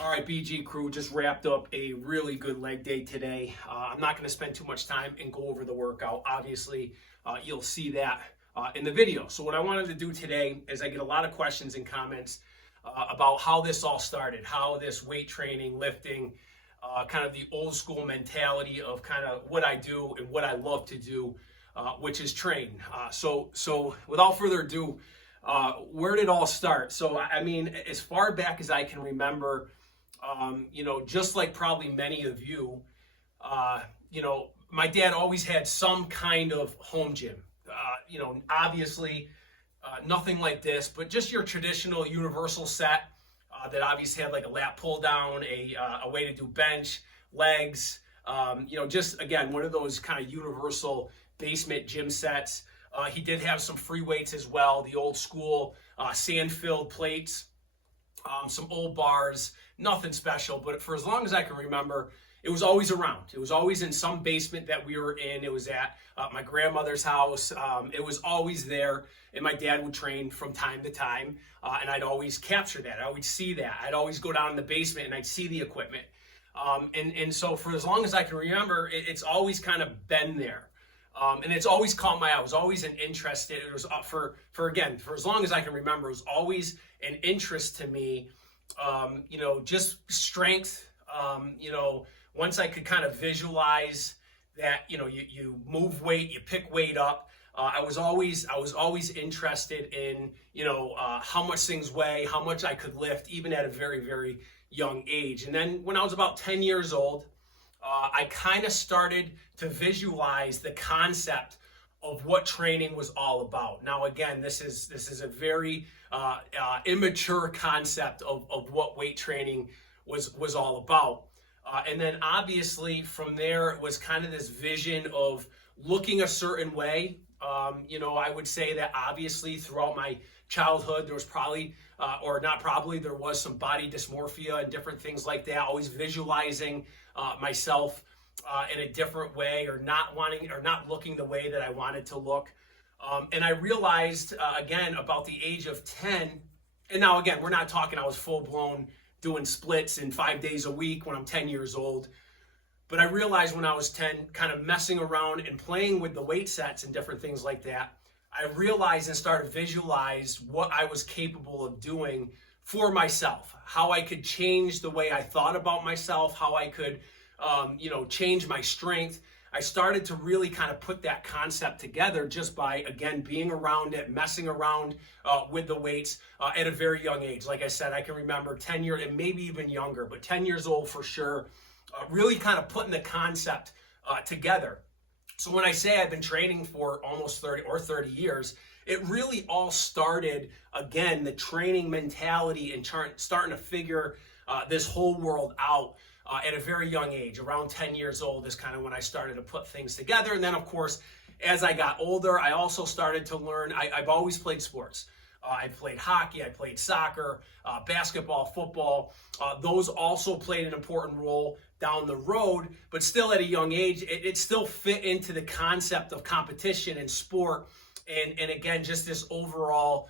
All right, BG crew, just wrapped up a really good leg day today. I'm not going to spend too much time and go over the workout. Obviously, you'll see that in the video. So what I wanted to do today is I get a lot of questions and comments about how this all started, how this weight training, lifting, kind of the old school mentality of kind of what I do and what I love to do, which is train. So without further ado, where did it all start? So, I mean, as far back as I can remember, just like probably many of you, my dad always had some kind of home gym. Obviously, nothing like this, but just your traditional universal set that obviously had like a lat pull down, a way to do bench, legs, just again, one of those kind of universal basement gym sets. He did have some free weights as well, the old school sand-filled plates, some old bars, nothing special, but for as long as I can remember, it was always around. It was always in some basement that we were in. It was at my grandmother's house. It was always there, and my dad would train from time to time, and I'd always capture that. I would see that. I'd always go down in the basement, and I'd see the equipment. And so for as long as I can remember, it's always kind of been there. And it's always caught my eye. I was always interested. It was for as long as I can remember, it was always an interest to me. Just strength. Once I could kind of visualize that, you move weight, you pick weight up. I was always interested in, how much things weigh, how much I could lift, even at a very, very young age. And then when I was about 10 years old, I kind of started to visualize the concept of what training was all about. Now, again, this is a very immature concept of what weight training was all about. And then obviously from there, it was kind of this vision of looking a certain way. I would say that obviously throughout my childhood, there was probably, or not probably, there was some body dysmorphia and different things like that, always visualizing myself in a different way, or not looking the way that I wanted to look. And I realized, again, about the age of 10, and now again, we're not talking I was full blown doing splits in 5 days a week when I'm 10 years old. But I realized when I was 10, kind of messing around and playing with the weight sets and different things like that, I realized and started to visualize what I was capable of doing for myself, how I could change the way I thought about myself, how I could, change my strength. I started to really kind of put that concept together just by, again, being around it, messing around with the weights at a very young age. Like I said, I can remember 10 years, and maybe even younger, but 10 years old for sure, really kind of putting the concept together. So when I say I've been training for almost 30 years, it really all started, again, the training mentality and starting to figure this whole world out at a very young age. Around 10 years old is kind of when I started to put things together. And then, of course, as I got older, I also started to learn. I've always played sports. I played hockey, I played soccer, basketball, football. Those also played an important role down the road, but still at a young age, it still fit into the concept of competition and sport. And again, just this overall,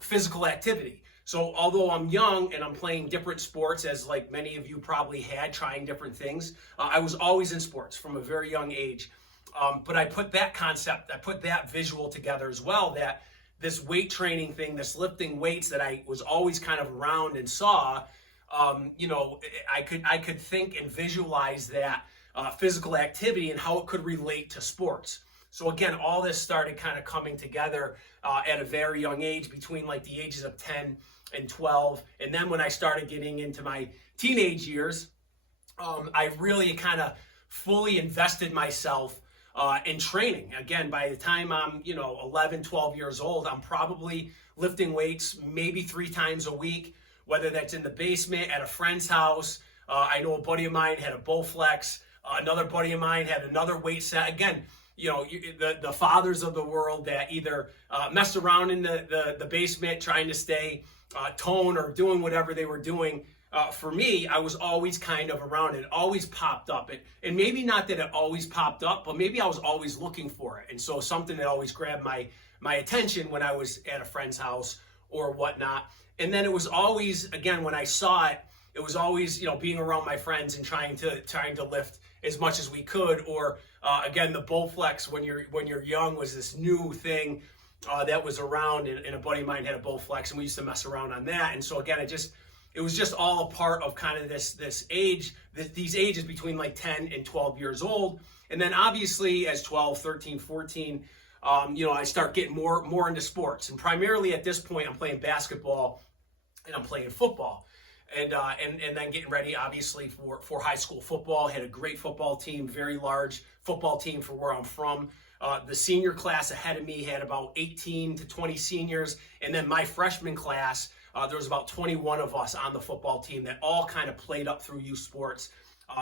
physical activity. So although I'm young and I'm playing different sports, as like many of you probably had, trying different things, I was always in sports from a very young age. But I put that visual together as well, that this weight training thing, this lifting weights that I was always kind of around and saw, I could think and visualize that physical activity and how it could relate to sports. So again, all this started kind of coming together at a very young age, between like the ages of 10 and 12. And then when I started getting into my teenage years, I really kind of fully invested myself in training. Again, by the time I'm, 11, 12 years old, I'm probably lifting weights maybe 3 times a week, whether that's in the basement, at a friend's house. I know a buddy of mine had a Bowflex. Another buddy of mine had another weight set. Again, the fathers of the world that either messed around in the basement trying to stay toned or doing whatever they were doing. For me, I was always kind of around it, always popped up. And maybe not that it always popped up, but maybe I was always looking for it. And so something that always grabbed my attention when I was at a friend's house or whatnot. And then it was always, again, when I saw it, it was always, being around my friends and trying to lift as much as we could. Or again, the Bowflex when you're young was this new thing that was around, and a buddy of mine had a Bowflex, and we used to mess around on that. And so again, it was just all a part of kind of this age, these ages between like 10 and 12 years old. And then obviously as 12, 13, 14, I start getting more into sports. And primarily at this point, I'm playing basketball and I'm playing football. And then getting ready, obviously, for high school football. Had a great football team, very large football team for where I'm from. The senior class ahead of me had about 18 to 20 seniors. And then my freshman class, there was about 21 of us on the football team that all kind of played up through youth sports.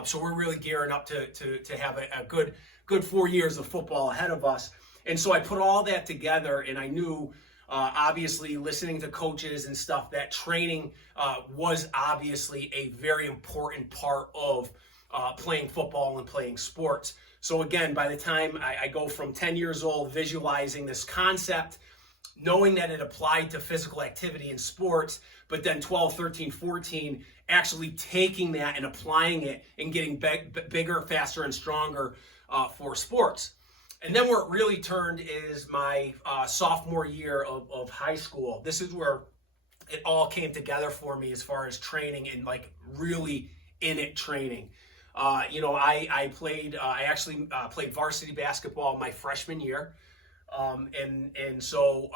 So we're really gearing up to have a good 4 years of football ahead of us. And so I put all that together, and I knew, obviously, listening to coaches and stuff, that training was obviously a very important part of playing football and playing sports. So again, by the time I go from 10 years old, visualizing this concept, knowing that it applied to physical activity in sports, but then 12, 13, 14, actually taking that and applying it and getting bigger, faster, and stronger for sports. And then where it really turned is my sophomore year of high school. This is where it all came together for me as far as training and like really in it training. I actually played varsity basketball my freshman year. And so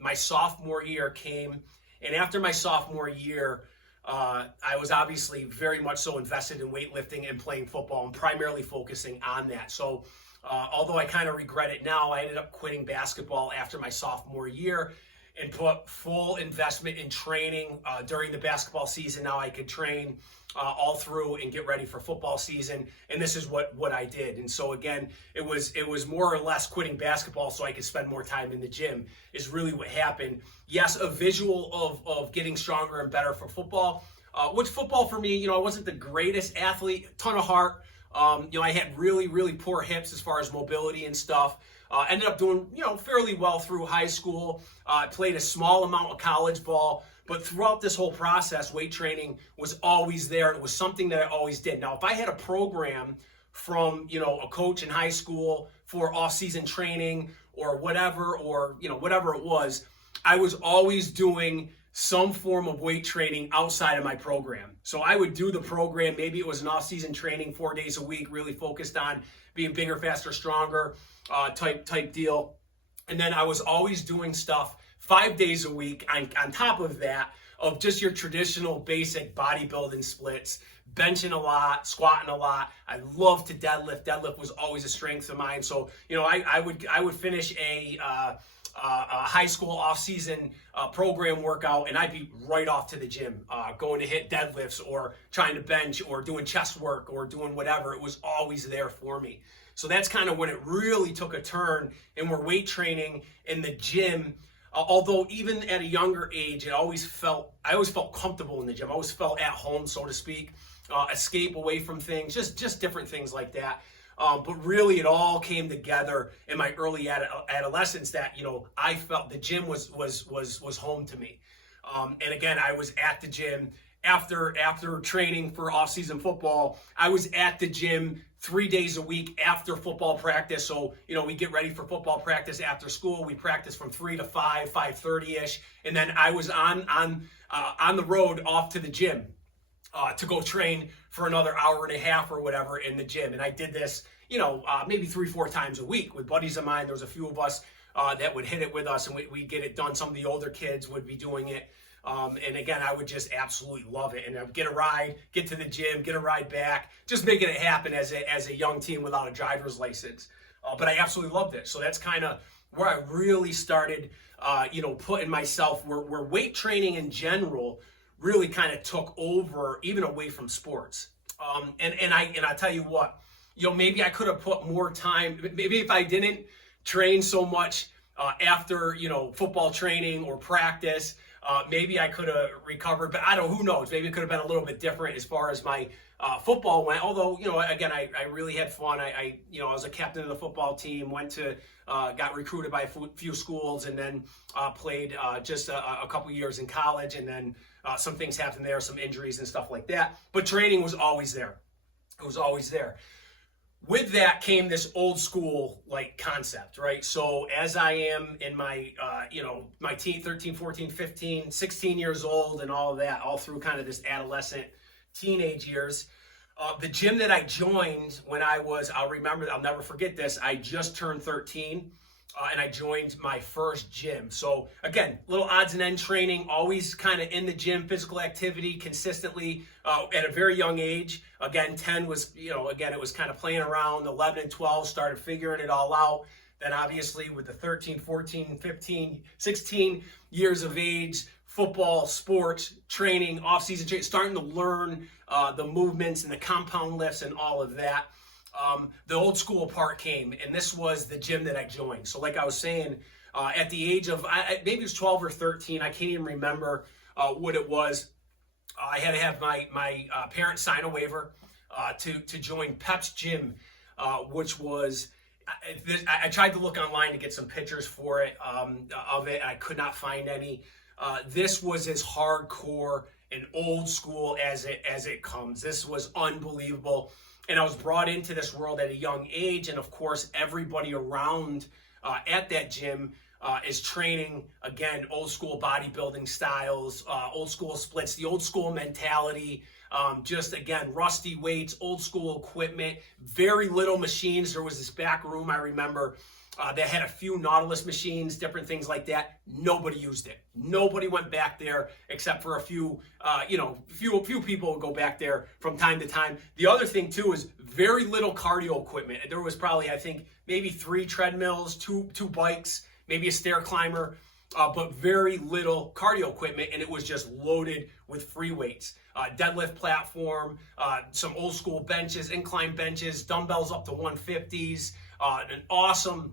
my sophomore year came, and after my sophomore year, I was obviously very much so invested in weightlifting and playing football and primarily focusing on that. So although I kind of regret it now, I ended up quitting basketball after my sophomore year and put full investment in training during the basketball season. Now I could train all through and get ready for football season, and this is what I did. And so again, it was more or less quitting basketball so I could spend more time in the gym is really what happened. Yes, a visual of getting stronger and better for football, which football for me, I wasn't the greatest athlete, ton of heart. I had really, really poor hips as far as mobility and stuff. Ended up doing, fairly well through high school. Played a small amount of college ball, but throughout this whole process, weight training was always there. It was something that I always did. Now, if I had a program from, a coach in high school for off-season training or whatever, whatever it was, I was always doing some form of weight training outside of my program. So I would do the program, maybe it was an off-season training 4 days a week, really focused on being bigger, faster, stronger type deal. And then I was always doing stuff 5 days a week on top of that, of just your traditional basic bodybuilding splits, benching a lot, squatting a lot. I love to deadlift. Deadlift was always a strength of mine. So, I would finish a high school off-season program workout, and I'd be right off to the gym, going to hit deadlifts or trying to bench or doing chest work or doing whatever. It was always there for me. So that's kind of when it really took a turn, and we're weight training in the gym. Although even at a younger age, I always felt comfortable in the gym. I always felt at home, so to speak, escape away from things, just different things like that. But really, it all came together in my early adolescence that, I felt the gym was home to me. And again, I was at the gym after training for off-season football. I was at the gym 3 days a week after football practice. So, we get ready for football practice after school. We practice from 3 to 5, 5:30-ish. And then I was on the road off to the gym to go train for another hour and a half or whatever in the gym. And I did this, maybe 3-4 times a week with buddies of mine. There was a few of us that would hit it with us, and we'd get it done. Some of the older kids would be doing it And again, I would just absolutely love it. And I would get a ride, get to the gym, get a ride back, just making it happen as a young teen without a driver's license. But I absolutely loved it. So that's kind of where I really started, putting myself where weight training in general really kind of took over, even away from sports. And I tell you what, maybe I could have put more time. Maybe if I didn't train so much after football training or practice, maybe I could have recovered. But I don't know. Who knows? Maybe it could have been a little bit different as far as my football went. Although again, I really had fun. I was a captain of the football team. Got recruited by a few schools, and then played just a couple years in college, and then some things happened there, some injuries and stuff like that. But training was always there. It was always there. With that came this old school concept, right? So as I am in my, my 13, 14, 15, 16 years old and all of that, all through kind of this adolescent teenage years, the gym that I joined when I'll never forget this, I just turned 13. And I joined my first gym. So again, little odds and end training, always kind of in the gym, physical activity consistently at a very young age. Again, 10 was, it was kind of playing around. 11 and 12 started figuring it all out. Then obviously with the 13, 14, 15, 16 years of age, football, sports, training, off-season training, starting to learn the movements and the compound lifts and all of that. The old school part came, and this was the gym that I joined. So like I was saying, at the age of, maybe it was 12 or 13, I can't even remember what it was. I had to have my parents sign a waiver to join Pep's Gym, which was, I tried to look online to get some pictures for it, of it, and I could not find any. This was as hardcore and old school as it comes. This was unbelievable. And I was brought into this world at a young age. And of course, everybody around at that gym is training, again, old school bodybuilding styles, old school splits, the old school mentality, just again, rusty weights, old school equipment, very little machines. There was this back room, I remember, that had a few Nautilus machines, different things like that. Nobody used it. Nobody went back there except for a few, few people would go back there from time to time. The other thing too is very little cardio equipment. There was probably, I think, maybe 3 treadmills, two bikes, maybe a stair climber, but very little cardio equipment, and it was just loaded with free weights. Deadlift platform, some old school benches, incline benches, dumbbells up to 150s, an awesome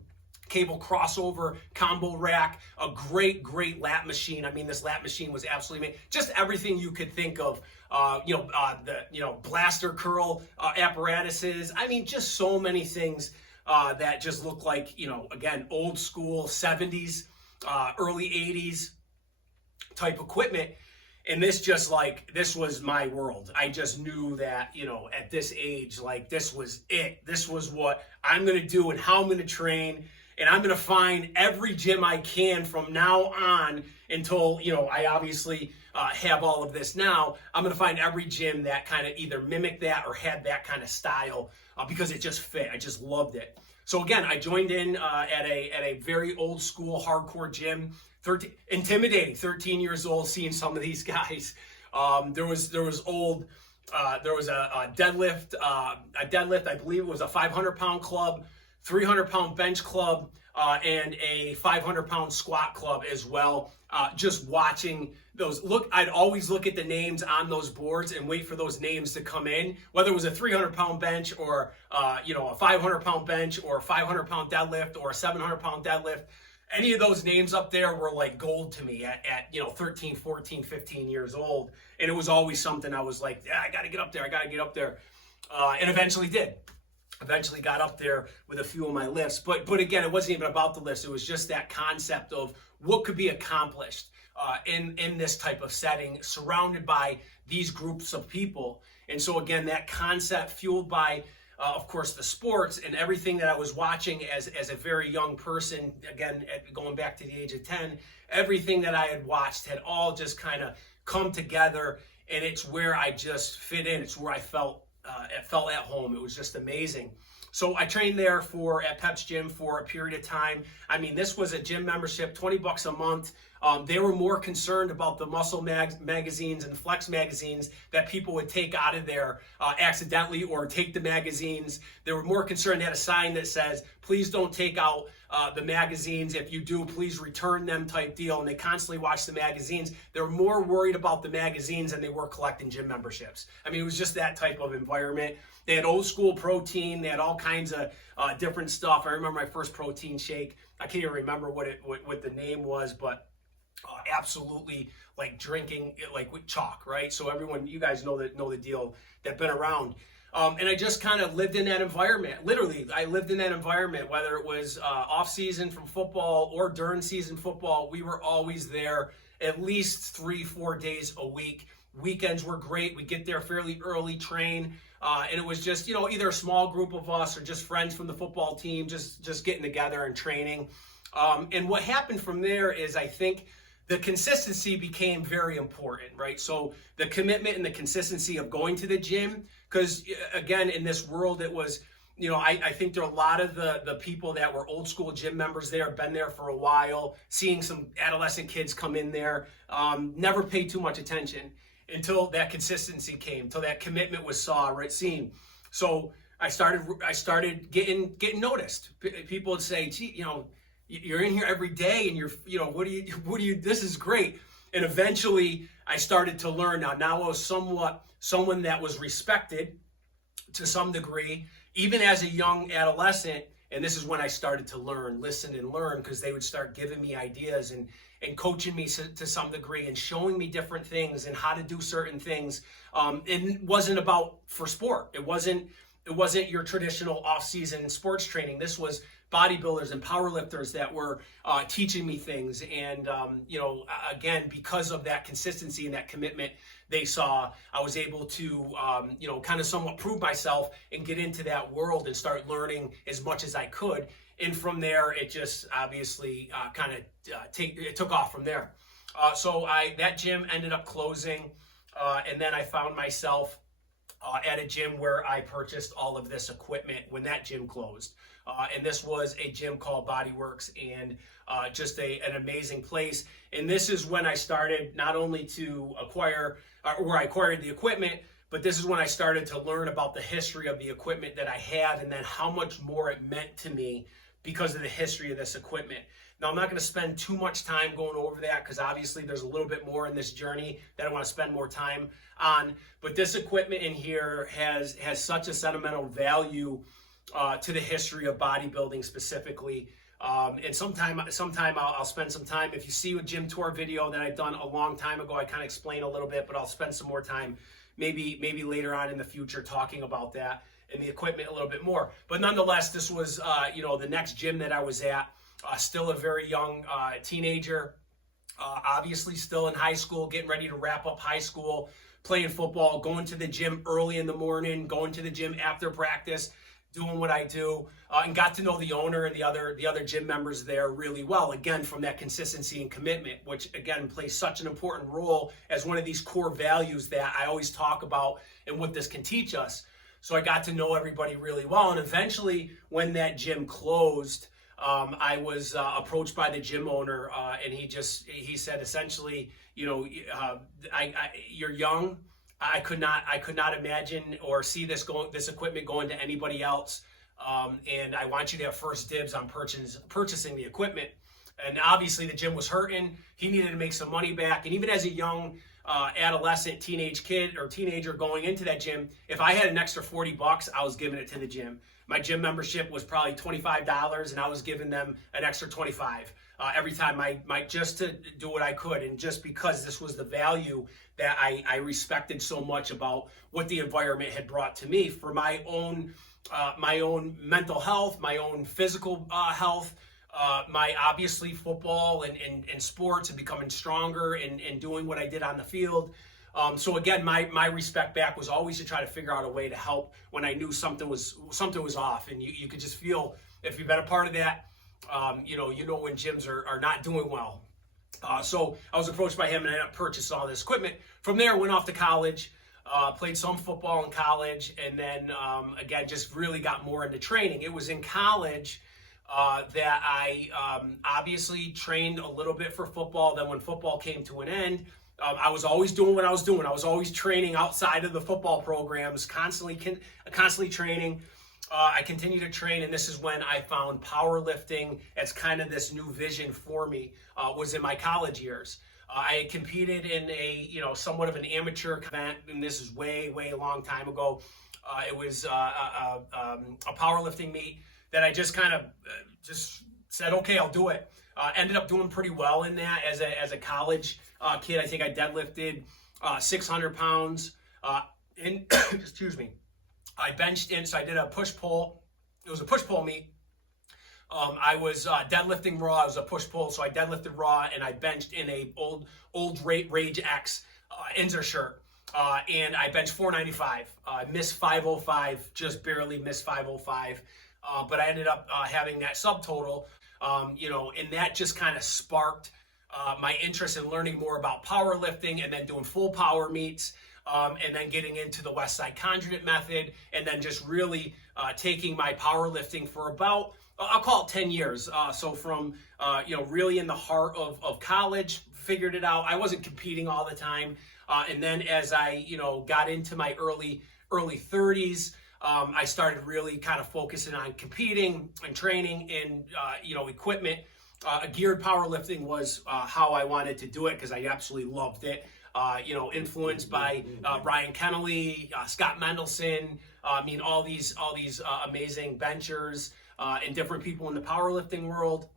cable crossover combo rack, a great lat machine. I mean, this lat machine was absolutely amazing. Just everything you could think of, the blaster curl apparatuses. I mean, just so many things that just look like, again, old school 70s, early 80s type equipment. And this was my world. I just knew that, at this age, this was it. This was what I'm going to do and how I'm going to train. And I'm going to find every gym I can from now on until, I obviously have all of this now. I'm going to find every gym that kind of either mimicked that or had that kind of style because it just fit. I just loved it. So again, I joined in at a very old school hardcore gym. Intimidating, 13 years old, seeing some of these guys. There was a deadlift, I believe it was a 500-pound club, 300-pound bench club, and a 500-pound squat club as well. Just watching those, I'd always look at the names on those boards and wait for those names to come in, whether it was a 300-pound bench or, a 500-pound bench or a 500-pound deadlift or a 700-pound deadlift. Any of those names up there were like gold to me at 13, 14, 15 years old. And it was always something I was like, yeah, I got to get up there. And eventually did. Eventually got up there with a few of my lifts. But again, it wasn't even about the lifts. It was just that concept of what could be accomplished in this type of setting, surrounded by these groups of people. And so again, that concept fueled by of course, the sports and everything that I was watching as a very young person, again, going back to the age of 10, everything that I had watched had all just kind of come together, and it's where I just fit in. It's where I felt at home. It was just amazing. So I trained there at Pep's Gym for a period of time. I mean, this was a gym membership, $20 a month. They were more concerned about the muscle magazines and flex magazines that people would take out of there accidentally, or take the magazines. They were more concerned. They had a sign that says, please don't take out the magazines. If you do, please return them, type deal. And they constantly watched the magazines. They were more worried about the magazines than they were collecting gym memberships. I mean, it was just that type of environment. They had old school protein. They had all kinds of different stuff. I remember my first protein shake. I can't even remember what the name was, but absolutely like drinking it like with chalk, right? So everyone, you guys know the deal, that been around. And I just kind of lived in that environment. Literally, I lived in that environment, whether it was off season from football or during season football. We were always there at least 3-4 days a week. Weekends were great. We get there fairly early, train. And it was just, either a small group of us or just friends from the football team, just getting together and training. And what happened from there is, I think, the consistency became very important, right? So the commitment and the consistency of going to the gym, because again, in this world, it was, I think there are a lot of the people that were old school gym members there, been there for a while, seeing some adolescent kids come in there, never paid too much attention until that consistency came, until that commitment was seen. So I started getting noticed. People would say, gee, you're in here every day, and what do you, this is great. And eventually I started to learn. Now I was someone that was respected to some degree, even as a young adolescent. And this is when I started to listen and learn, because they would start giving me ideas and coaching me to some degree and showing me different things and how to do certain things. And it wasn't about for sport. It wasn't your traditional off-season sports training. This was bodybuilders and powerlifters that were teaching me things. And, again, because of that consistency and that commitment they saw, I was able to, kind of somewhat prove myself and get into that world and start learning as much as I could. And from there, it just obviously it took off from there. So that gym ended up closing. And then I found myself at a gym where I purchased all of this equipment when that gym closed. And this was a gym called Bodyworks, and just an amazing place. And this is when I started not only to acquire, where I acquired the equipment, but this is when I started to learn about the history of the equipment that I had, and then how much more it meant to me because of the history of this equipment. Now, I'm not going to spend too much time going over that, because obviously there's a little bit more in this journey that I want to spend more time on. But this equipment in here has such a sentimental value to the history of bodybuilding specifically. And sometime I'll spend some time. If you see a gym tour video that I've done a long time ago, I kind of explain a little bit, but I'll spend some more time maybe later on in the future talking about that and the equipment a little bit more. But nonetheless, this was the next gym that I was at. Still a very young teenager, obviously still in high school, getting ready to wrap up high school, playing football, going to the gym early in the morning, going to the gym after practice, doing what I do, and got to know the owner and the other gym members there really well, again, from that consistency and commitment, which again plays such an important role as one of these core values that I always talk about and what this can teach us. So I got to know everybody really well. And eventually, when that gym closed, I was approached by the gym owner, and he said essentially, you're young. I could not imagine or see this equipment going to anybody else, and I want you to have first dibs on purchasing the equipment. And obviously, the gym was hurting. He needed to make some money back, and even as a young adolescent teenager going into that gym, if I had an extra $40, I was giving it to the gym. My gym membership was probably $25, and I was giving them an extra $25 every time, just to do what I could. And just because this was the value that I respected so much about what the environment had brought to me for my own mental health, my own physical health, my obviously football and sports and becoming stronger and doing what I did on the field. So again, my respect back was always to try to figure out a way to help when I knew something was off, and you could just feel, if you've been a part of that, you know when gyms are not doing well. So I was approached by him, and I purchased all this equipment. From there, went off to college, played some football in college, and then again just really got more into training. It was in college that I obviously trained a little bit for football. Then when football came to an end, I was always doing what I was doing. I was always training outside of the football programs, constantly training. I continued to train, and this is when I found powerlifting as kind of this new vision for me. Was in my college years. I had competed in a somewhat of an amateur event, and this is way a long time ago. It was a powerlifting meet that I just kind of just said, okay, I'll do it. Ended up doing pretty well in that as a college kid. I think I deadlifted 600 pounds. And excuse me. I benched in, so I did a push pull. It was a push pull meet. I was deadlifting raw. It was a push pull, so I deadlifted raw and I benched in a old Rage X Inzer shirt. And I benched 495. I missed 505, just barely missed 505. But I ended up having that subtotal, and that just kind of sparked my interest in learning more about powerlifting and then doing full power meets. And then getting into the West Side Conjugate method, and then just really taking my powerlifting for about, I'll call it 10 years. So from, really in the heart of college, figured it out. I wasn't competing all the time. And then as I, got into my early 30s, I started really kind of focusing on competing and training and, equipment. Geared powerlifting was how I wanted to do it because I absolutely loved it. Influenced by Ryan Kennelly, Scott Mendelson, all these amazing benchers and different people in the powerlifting world.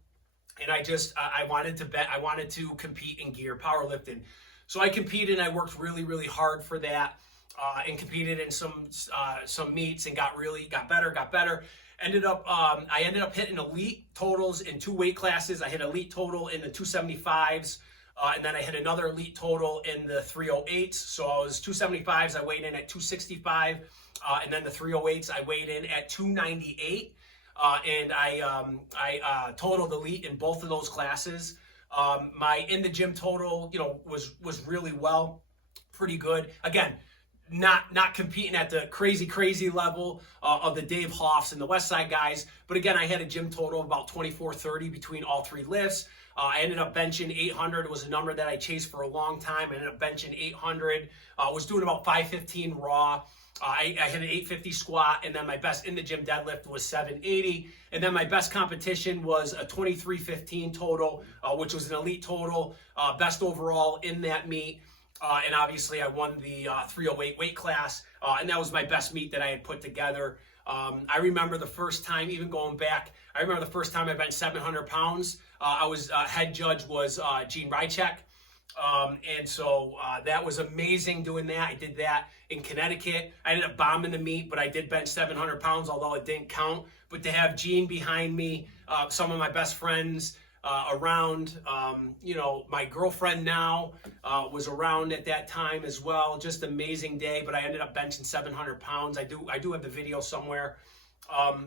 And I wanted to compete in gear powerlifting. So I competed and I worked really hard for that, and competed in some meets and got better. I ended up hitting elite totals in 2 weight classes. I hit elite total in the 275s. And then I hit another elite total in the 308s. So I was 275s, I weighed in at 265. And then the 308s, I weighed in at 298. And I totaled elite in both of those classes. My in the gym total, was really pretty good. Again, not competing at the crazy level of the Dave Hoffs and the West Side guys. But again, I had a gym total of about 2430 between all 3 lifts. I ended up benching 800. It was a number that I chased for a long time. I ended up benching 800. Was doing about 515 raw. I hit an 850 squat, and then my best in the gym deadlift was 780. And then my best competition was a 2315 total, which was an elite total, best overall in that meet. And obviously I won the 308 weight class, and that was my best meet that I had put together. I remember the first time, even going back, I benched 700 pounds. I was head judge was Gene Rychek. And so that was amazing doing that. I did that in Connecticut. I ended up bombing the meet, but I did bench 700 pounds, although it didn't count. But to have Gene behind me, some of my best friends around, my girlfriend now was around at that time as well. Just amazing day, but I ended up benching 700 pounds. I do have the video somewhere.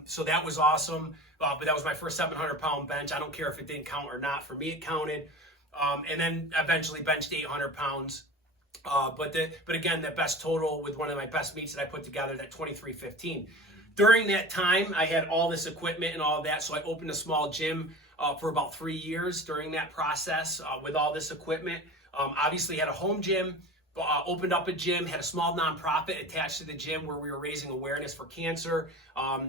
So that was awesome. But that was my first 700 pound bench. I don't care if it didn't count or not. For me, it counted. And then eventually benched 800 pounds. But again, the best total with one of my best meets that I put together, that 2315. During that time, I had all this equipment and all of that. So I opened a small gym for about 3 years during that process with all this equipment. Obviously had a home gym, opened up a gym, had a small nonprofit attached to the gym where we were raising awareness for cancer.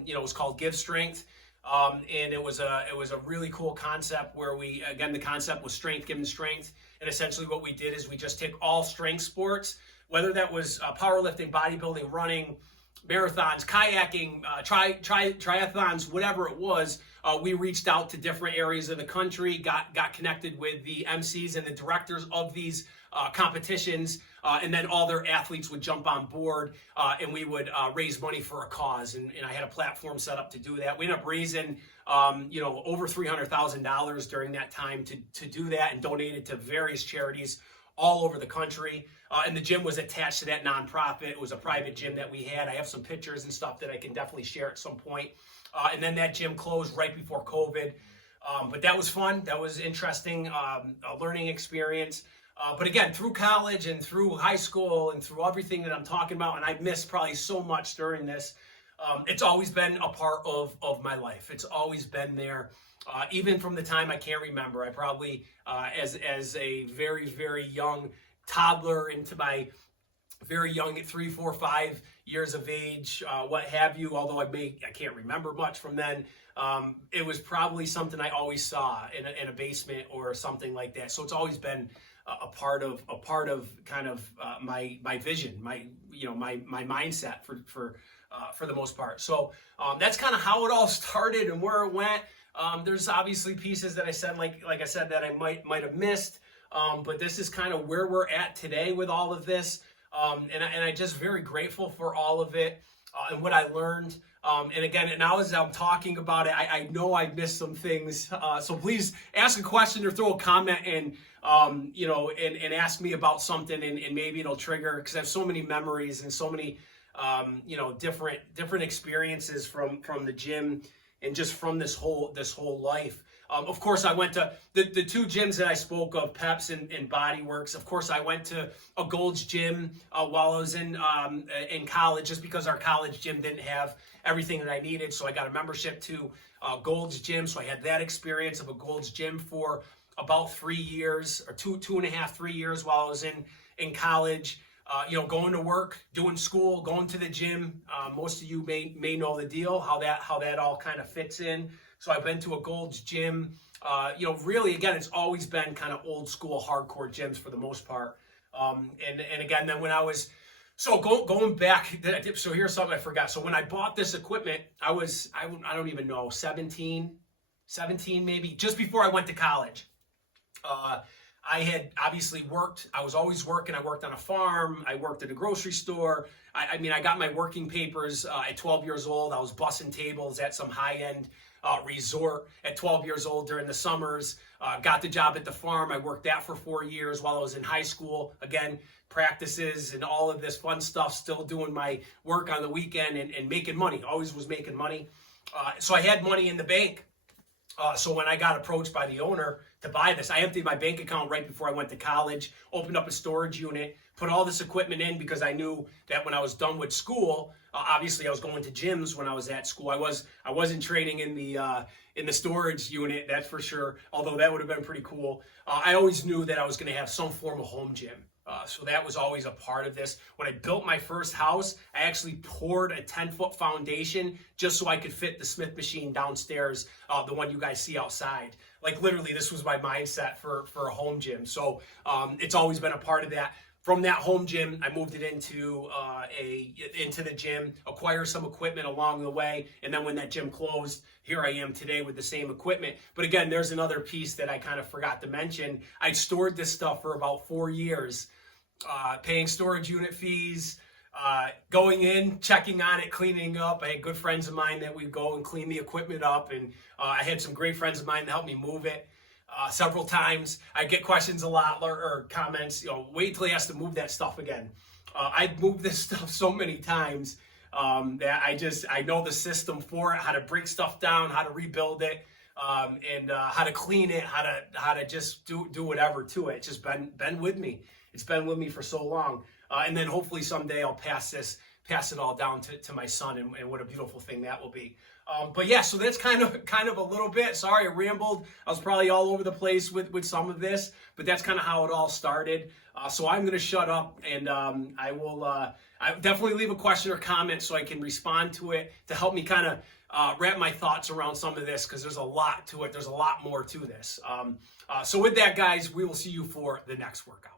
It was called Give Strength. And it was a really cool concept where the concept was strength giving strength. And essentially what we did is we just took all strength sports, whether that was powerlifting, bodybuilding, running, marathons, kayaking, triathlons, whatever it was. We reached out to different areas of the country, got connected with the MCs and the directors of these competitions, and then all their athletes would jump on board, and we would raise money for a cause. And I had a platform set up to do that. We ended up raising, over $300,000 during that time to do that, and donated to various charities all over the country. And the gym was attached to that nonprofit. It was a private gym that we had. I have some pictures and stuff that I can definitely share at some point. And then that gym closed right before COVID. But that was fun. That was interesting, a learning experience. But again, through college and through high school and through everything that I'm talking about, and I missed probably so much during this, it's always been a part of my life. It's always been there. Even from the time I can't remember. I probably, as a very, very young toddler into my very young at 3, 4, 5 years of age, what have you, although I can't remember much from then. It was probably something I always saw in a basement or something like that. So it's always been a part of kind of my vision, my mindset for the most part. So that's kind of how it all started and where it went. There's obviously pieces that I said, like I said, that I might have missed. But this is kind of where we're at today with all of this. And I'm just very grateful for all of it and what I learned. And again, now as I'm talking about it, I know I missed some things. So please ask a question or throw a comment and ask me about something, and maybe it'll trigger, because I have so many memories and so many different experiences from the gym and just from this whole life. Of course, I went to the 2 gyms that I spoke of, Peps and Bodyworks. Of course, I went to a Gold's Gym while I was in college, just because our college gym didn't have everything that I needed. So I got a membership to Gold's Gym. So I had that experience of a Gold's Gym for about 3 years, or 2.5, 3 years while I was in college. Going to work, doing school, going to the gym. Most of you may know the deal, how that all kind of fits in. So I've been to a Gold's Gym. Really, again, it's always been kind of old school, hardcore gyms for the most part. And again, then when I was, going back, so here's something I forgot. So when I bought this equipment, I don't even know, 17 maybe, just before I went to college. I had obviously worked. I was always working. I worked on a farm. I worked at a grocery store. I got my working papers at 12 years old. I was bussing tables at some high-end resort at 12 years old during the summers. Got the job at the farm. I worked that for 4 years while I was in high school. Again, practices and all of this fun stuff, still doing my work on the weekend and making money. Always was making money. So I had money in the bank. So when I got approached by the owner to buy this, I emptied my bank account right before I went to college, opened up a storage unit, put all this equipment in, because I knew that when I was done with school, obviously I was going to gyms when I was at school. I wasn't training in the storage unit, that's for sure, although that would have been pretty cool. I always knew that I was going to have some form of home gym. So that was always a part of this. When I built my first house, I actually poured a 10-foot foundation just so I could fit the Smith machine downstairs, the one you guys see outside. Like literally, this was my mindset for a home gym. So it's always been a part of that. From that home gym, I moved it into the gym, acquired some equipment along the way, and then when that gym closed, here I am today with the same equipment. But again, there's another piece that I kind of forgot to mention. I stored this stuff for about 4 years, paying storage unit fees, going in, checking on it, cleaning up. I had good friends of mine that would go and clean the equipment up, and I had some great friends of mine that helped me move it. Several times. I get questions a lot or comments, wait till he has to move that stuff again. I've moved this stuff so many times that I know the system for it, how to break stuff down, how to rebuild it, and how to clean it, how to just do whatever to it. It's just been with me. It's been with me for so long. And then hopefully someday I'll pass it all down to my son, and what a beautiful thing that will be. But yeah, so that's kind of a little bit. Sorry, I rambled. I was probably all over the place with some of this, but that's kind of how it all started. So I'm going to shut up, and I will definitely leave a question or comment so I can respond to it, to help me kind of wrap my thoughts around some of this, because there's a lot to it. There's a lot more to this. So with that, guys, we will see you for the next workout.